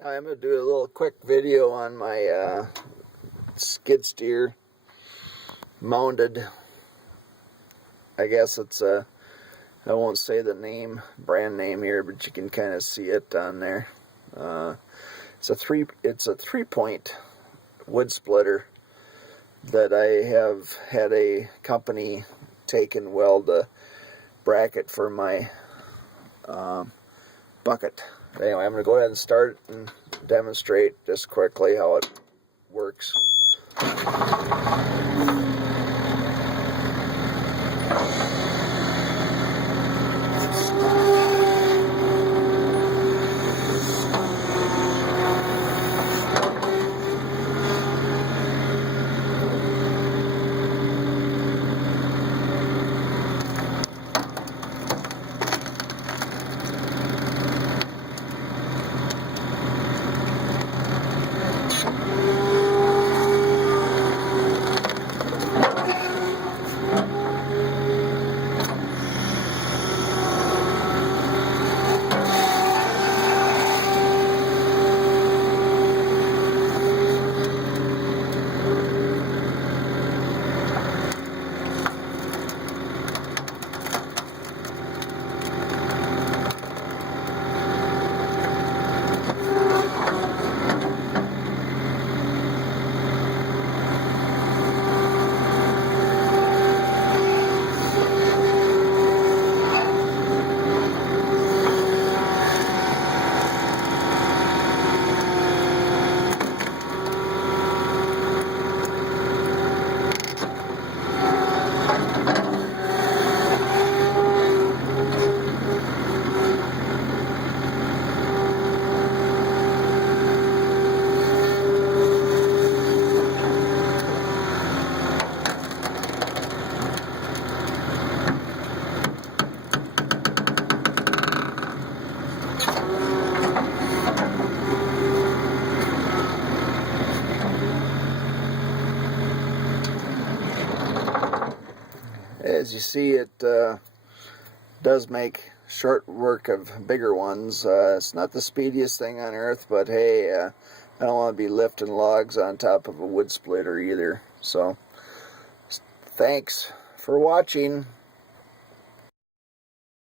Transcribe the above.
I'm going to do a little quick video on my skid steer mounted. I guess it's I won't say the brand name here, but you can kind of see it on there. It's a 3-point wood splitter that I have had a company take and weld a bracket for my bucket. Anyway, I'm going to go ahead and start and demonstrate just quickly how it works. As you see, it does make short work of bigger ones. It's not the speediest thing on earth, but hey, I don't want to be lifting logs on top of a wood splitter either. So, thanks for watching.